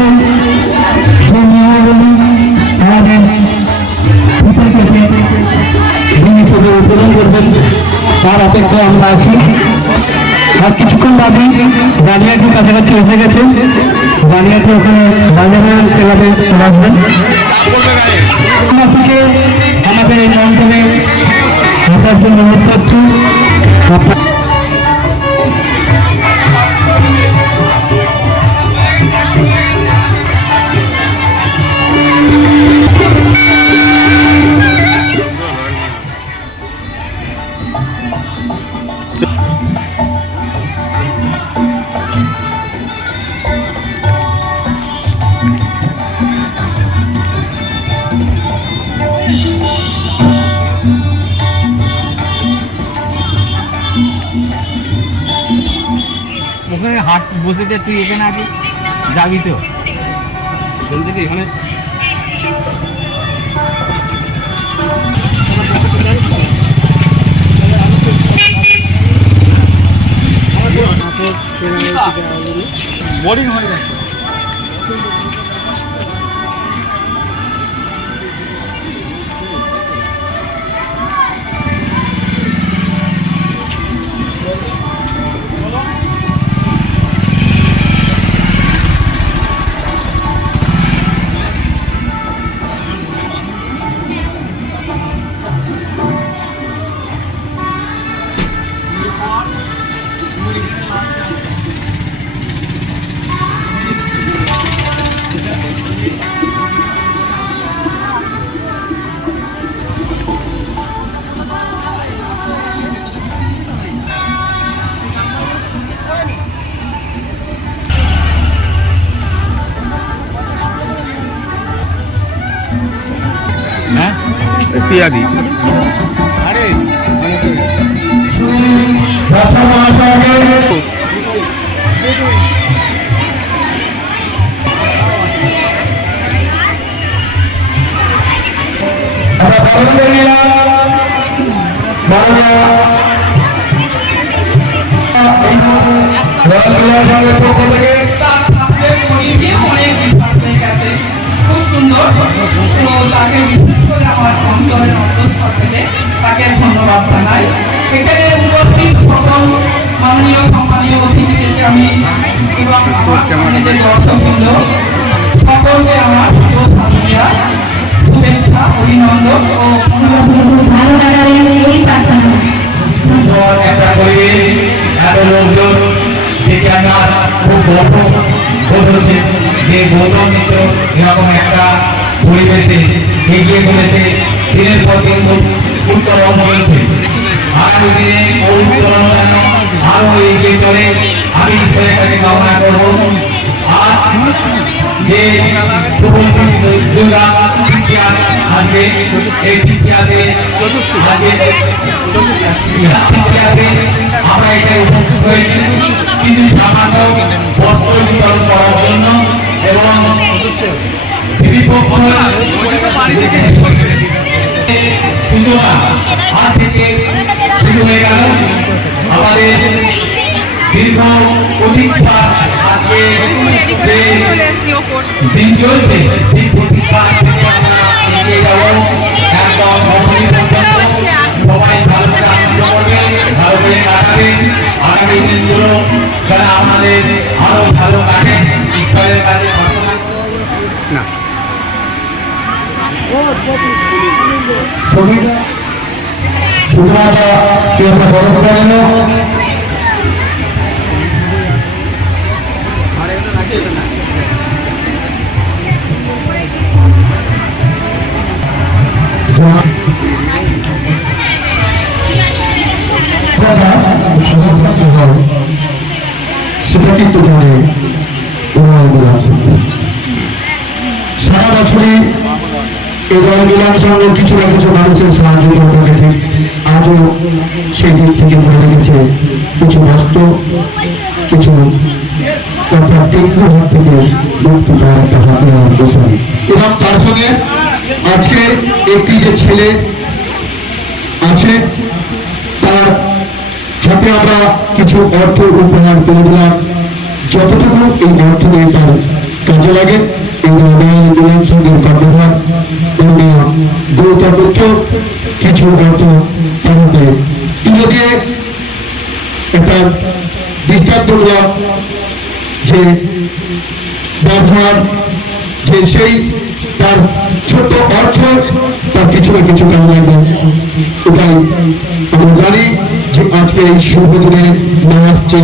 যে নিয়মাবলী আমাদের পিতাকে যিনি উদ্বোধন করবেন তার অপেক্ষায় আমরা আছি। আর কিছুক্ষণ বাদে দাঁড়িয়াটি কাছাকাছি এসে গেছে। দাঁড়িয়াটি ওখানে বাজারের ক্লাবে রাখবেন। আমাদের এই মঞ্চে আসার জন্য অনুরোধ করছি। ওখানে হাট বসেছে, তুই এখানে আছিস, যাবি তো এখানে। বোরিং হয়ে গেছে। পিয়াদি আরে খুব সুন্দর। তো তাকে বিশেষ করে আমার অন্তরের অন্তঃস্থল থেকে তাকে ধন্যবাদ জানাই। এখানে উপস্থিত সকল মাননীয় সম্মানীয় অতিথিদেরকে আমি এবং আমাদের দর্শকবৃন্দ সকলকে আমার সাধুরা শুভেচ্ছা, অভিনন্দন ও ভালো লাগার এই প্রার্থনা। সুন্দর একটা পরিবেশ, এত লোকজন দেখে আমার খুব গর্ব হচ্ছে যে গৌতম মিত্র এরকম একটা পরিবেশে এগিয়ে চলেছে, দিনের পর দিন উত্তরণ হয়েছে। আগামী দিনে উত্তরণ আরো এগিয়ে চলে আমি ঈশ্বরের কাছে কামনা করব। আর যে দুর্গা শিক্ষা আজকে এই শিক্ষাতে আমরা এটাই উপস্থিত হয়েছি কিন্তু সামান্য বস্ত্র বিতরণ করার জন্য এবং সূচনা আজ থেকে শুরু হয়ে গেল আমাদের দীর্ঘ প্রতীক্ষা। আজকে দিন চলছে সেই প্রতীক্ষা থেকে আমরা এগিয়ে যাব একদম সবাই ভালো করে আনন্দ করবে, ভালো করে কাটাবে। আগামী দিনগুলো যারা আমাদের আরো ভালো কাটে ঈশ্বরের কাছে না। সুবিধা কি আমরা বরফ করানো সেটা কিন্তু জানে সারা বছরই এই দল মিলান সঙ্গে কিছু না কিছু মানুষের সাহায্য করতে গেছে। আজও সেই দিক থেকে বলে গেছে কিছু বস্ত্র, কিছু থেকে মুক্তি পাওয়ার একটা হাত নেওয়ার বিষয়। এবং তার সঙ্গে আজকে একটি যে ছেলে আছে তার হাতে আমরা কিছু অর্থ উপহার তুলে দিলাম। যতটুকু এই অর্থ দিয়ে তার কাজে ভালো লাগে এই রয়্যাল মিলন সংঘের কর্ণধার গৌতম মিত্র কিছু অর্থ তারপরে তুলে দিয়ে একটা দৃষ্টান্তমূলক যে ব্যবহার যে সেই তার ছোট অর্থ তার কিছু না কিছু কাজে লাগবে। এটাই আমরা জানি যে আজকে এই শুভ দিনে না আসছে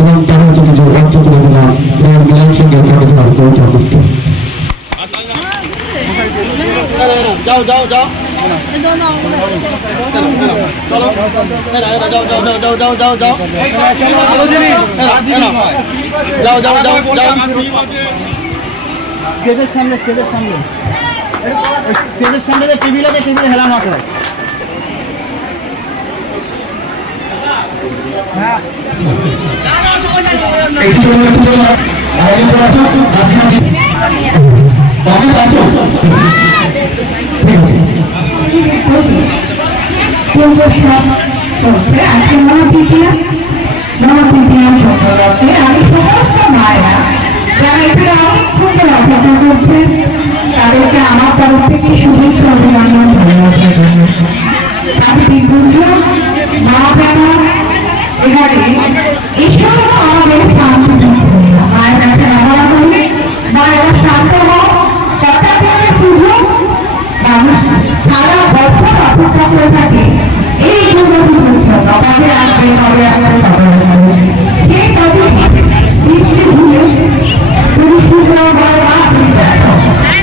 এবং তারা থেকে যে অর্থ তুলে দিলাম রয়্যাল মিলন সংঘের কর্ণধার গৌতম মিত্র। যাও যাও যাও চলো যাও যাও যাও যাও যাও যাও যাও যাও যাও যাও স্টেজের সামনে টেবিল আছে, টেবিলে হেলা মাথায়। আজকে মহাবিদ্যা সম্পর্কে আমি সমস্ত মায়েরা যারা এখানে অনেকক্ষণ ধরে অপেক্ষা করছেন তাদেরকে আমার তরফ থেকে শুভেচ্ছা অভিনন্দন ধন্যবাদের জন্য। আমি দীর্ঘ মা যারা এখানে ঈশ্বর আমাদের শান্তি দিচ্ছে মায়ের কাছে ব্যবহার করলে মায়েরা শান্ত হোক কথা বলে পুজো মানুষ সারা বছর অপেক্ষা করে থাকে এই দুর্গাপুজোর জন্য আমাদের আসবে তবে আপনারা সবাই সেই তবে বৃষ্টি ভুলে তুমি শুক্রবার বা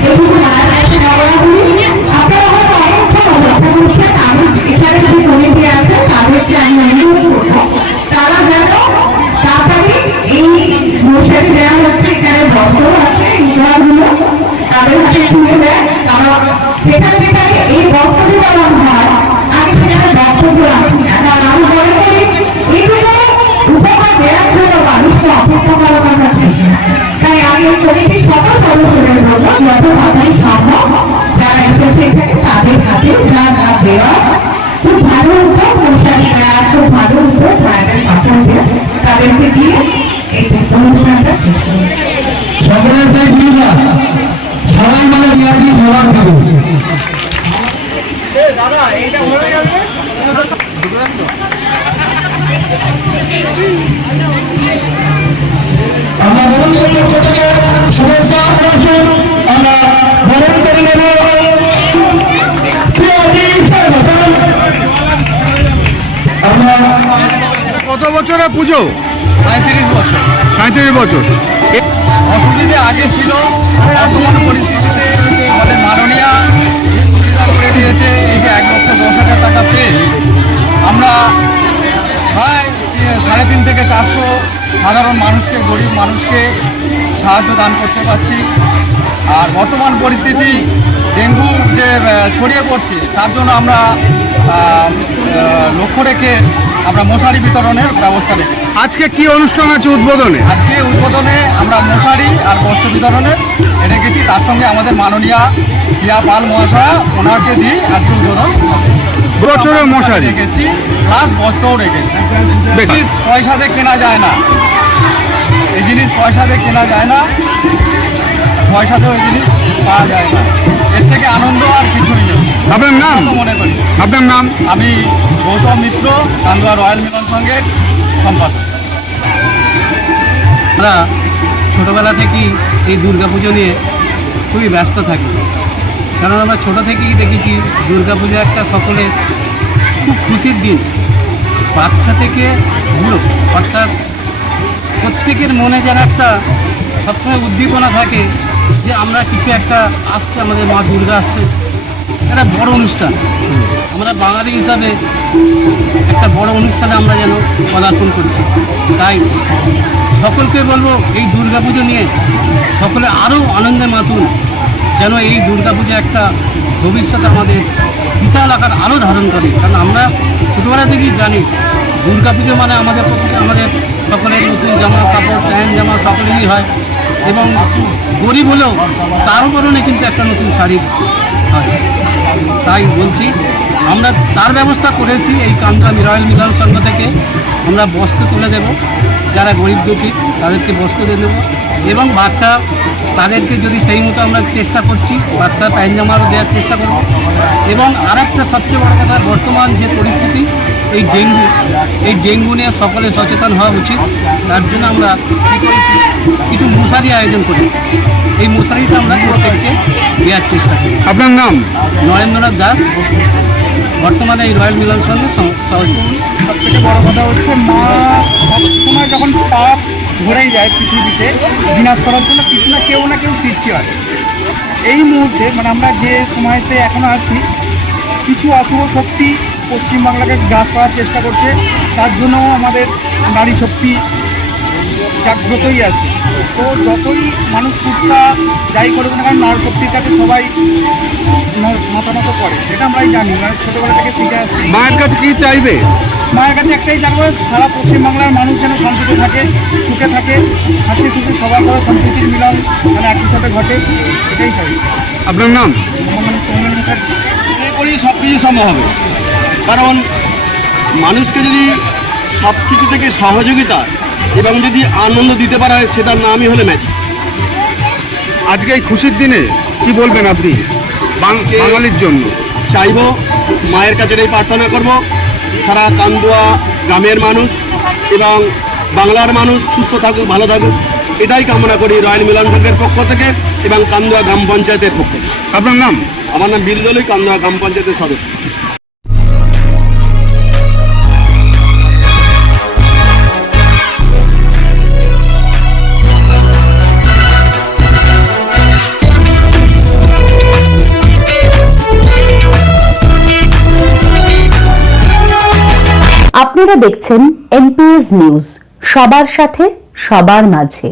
এটুকু মায়ের কাছে ব্যবহার করি। আপনারা হয়তো অনেকক্ষণ অপেক্ষা করছেন, আমি এখানে যে কমিটি আছে তাদেরকে আমি অনুরোধ করবো তারা যেন তাড়াতাড়ি এই মশারি দেওয়া হচ্ছে এখানে বস্ত্র আছে গুলো তাদের হাতে তুলে দেয়। কারণ যেখানে যেখানে এই বস্ত্র বিতরণ হয় আগে সেখানে বক্তব্য রাখি না, কারণ আমি মনে করি এগুলো উপকার দেওয়ার জন্য মানুষকে অপেক্ষা করার কথা ঠিক না। তাই আমি এই কমিটির সকল সদস্যদের বলবো যত তাড়াতাড়ি সম্ভব যারা এসেছে এখানে তাদের হাতে যা যা দেওয়া খুব ভালো উদ্যোগ মশারি দেওয়া খুব ভালো উদ্যোগ মায়েদের কাপড় দিয়ে তাদেরকে দিয়ে এই অনুষ্ঠানটা শেষ করি। সকলের সেই ভূমিকা সবাই মানে বিরাজি সবার হবে। দাদা এইটা হয়ে যাবে আমরা নতুন পক্ষ থেকে শুভেচ্ছা আমরা বরণ করে নেব। আমরা কত বছরের পুজো? 37 বছর। 37 বছর। অসুবিধে আগে ছিল, বর্তমান পরিস্থিতিতে আমাদের মাননীয়া সুবিধা করে দিয়েছে। এই যে 1,10,000 টাকা পেয়ে আমরা প্রায় 3.5 থেকে 400 সাধারণ মানুষকে, গরিব মানুষকে সাহায্য দান করতে পারছি। আর বর্তমান পরিস্থিতি ডেঙ্গু যে ছড়িয়ে পড়ছে তার জন্য আমরা লক্ষ্য রেখে আমরা মশারি বিতরণের ব্যবস্থা রেখেছি। আজকে কি অনুষ্ঠান আছে উদ্বোধনে? আজকে উদ্বোধনে আমরা মশারি আর বস্ত্র বিতরণে রেখেছি। তার সঙ্গে আমাদের মাননীয়া প্রিয়া পাল মহাশয়া ওনাকে দিয়ে আজকে উদ্বোধন বছরে মশারি রেখেছি, প্লাস বস্ত্রও রেখেছি। বেশি পয়সাতে কেনা যায় না, এই জিনিস পয়সাতে কেনা যায় না, পয়সাতেও এই জিনিস পাওয়া যায় না। এর থেকে আনন্দ আর কিছুই নেই। আপনার নাম? মনে করি আপনার নাম? আমি গৌতম মিত্র, কান্দুয়া রয়্যাল মিলন সংঘের সম্পাদক। আমরা ছোটোবেলা থেকেই এই দুর্গাপুজো নিয়ে খুবই ব্যস্ত থাকি, কারণ আমরা ছোটো থেকেই দেখেছি দুর্গাপুজো একটা সকলের খুব খুশির দিন, বাচ্চা থেকে বুড়ো, অর্থাৎ প্রত্যেকের মনে যেন একটা সবসময় উদ্দীপনা থাকে যে আমরা কিছু একটা আসছে, আমাদের মা দুর্গা আসছে, একটা বড় অনুষ্ঠান। আমরা বাঙালি হিসাবে একটা বড় অনুষ্ঠানে আমরা যেন পদার্পণ করছি। তাই সকলকে বলবো এই দুর্গাপুজো নিয়ে সকলে আরও আনন্দে মাতুন, যেন এই দুর্গাপুজো একটা ভবিষ্যতে আমাদের বিশাল আকার আরও ধারণ করে। কারণ আমরা ছোটোবেলা থেকেই জানি দুর্গাপুজো মানে আমাদের সকলের নতুন জামা কাপড়, প্যান্ট জামা সকলেরই হয়, এবং গরিব হলেও তার উপরনে কিন্তু একটা নতুন শাড়ি হয়। তাই বলছি আমরা তার ব্যবস্থা করেছি এই কান্দুয়া রয়্যাল মিলন সংঘ থেকে। আমরা বস্ত্র তুলে দেব, যারা গরিব দুঃখী তাদেরকে বস্ত্র দিয়ে দেবো, এবং বাচ্চা তাদেরকে যদি সেই মতো আমরা চেষ্টা করছি, বাচ্চা পায়জামারও দেওয়ার চেষ্টা করব। এবং আরেকটা সবচেয়ে বড় কথা, বর্তমান যে পরিস্থিতি এই ডেঙ্গু নিয়ে সকলে সচেতন হওয়া উচিত। তার জন্য আমরা কী করেছি, কিছু মশারি আয়োজন করেছি। এই মশারিটা আমরা প্রত্যেককে দেওয়ার চেষ্টা করি। আপনার নাম? নরেন্দ্রনাথ দাস, বর্তমানে এই রয়্যাল মিলন সংঘের সভাপতি। সবথেকে বড় কথা হচ্ছে, মা সবসময় যখন পাপ ঘুরেই যায় পৃথিবীতে বিনাশ করার জন্য কিছু না কেউ সৃষ্টি হয়। এই মুহূর্তে মানে আমরা যে সময়তে এখনো আছি, কিছু অশুভ শক্তি পশ্চিমবাংলাকে গ্রাস করার চেষ্টা করছে। তার জন্য আমাদের নারী শক্তি জাগ্রতই আছে। তো যতই মানুষ উৎসাহ যাই করুক না কারণ নারী শক্তির কাছে সবাই মতামত করে, এটা আমরাই জানি, মানে ছোটোবেলা থেকে শিখে আসছি। মায়ের কাছে কি চাইবে? মায়ের কাছে একটাই চাইবো, সারা পশ্চিমবাংলার মানুষ যেন শান্তিতে থাকে, সুখে থাকে, হাসি খুশি সবার সাথে সম্প্রীতির মিলন যেন একই সাথে ঘটে, এটাই চাই। আপনার নাম? আমার নাম সৌমেন মুখার্জি। মনে করি সব কিছু সম্ভব হবে, কারণ মানুষকে যদি সব কিছু থেকে সহযোগিতা এবং যদি আনন্দ দিতে পারা হয়, সেটার নামই হলো ম্যাজিক। আজকে এই খুশির দিনে কি বলবেন আপনি বাঙালির জন্য? চাইবো, মায়ের কাছে এই প্রার্থনা করব, সারা কান্দুয়া গ্রামের মানুষ এবং বাংলার মানুষ সুস্থ থাকুক, ভালো থাকুক, এটাই কামনা করি রয়্যাল মিলন সংঘের পক্ষ থেকে এবং কান্দুয়া গ্রাম পঞ্চায়েতের পক্ষ থেকে। আপনার নাম? আমার নাম বিলদলি, কান্দুয়া গ্রাম পঞ্চায়েতের সদস্য। আপনারা দেখছেন এমপিএস নিউজ, সবার সাথে সবার মাঝে।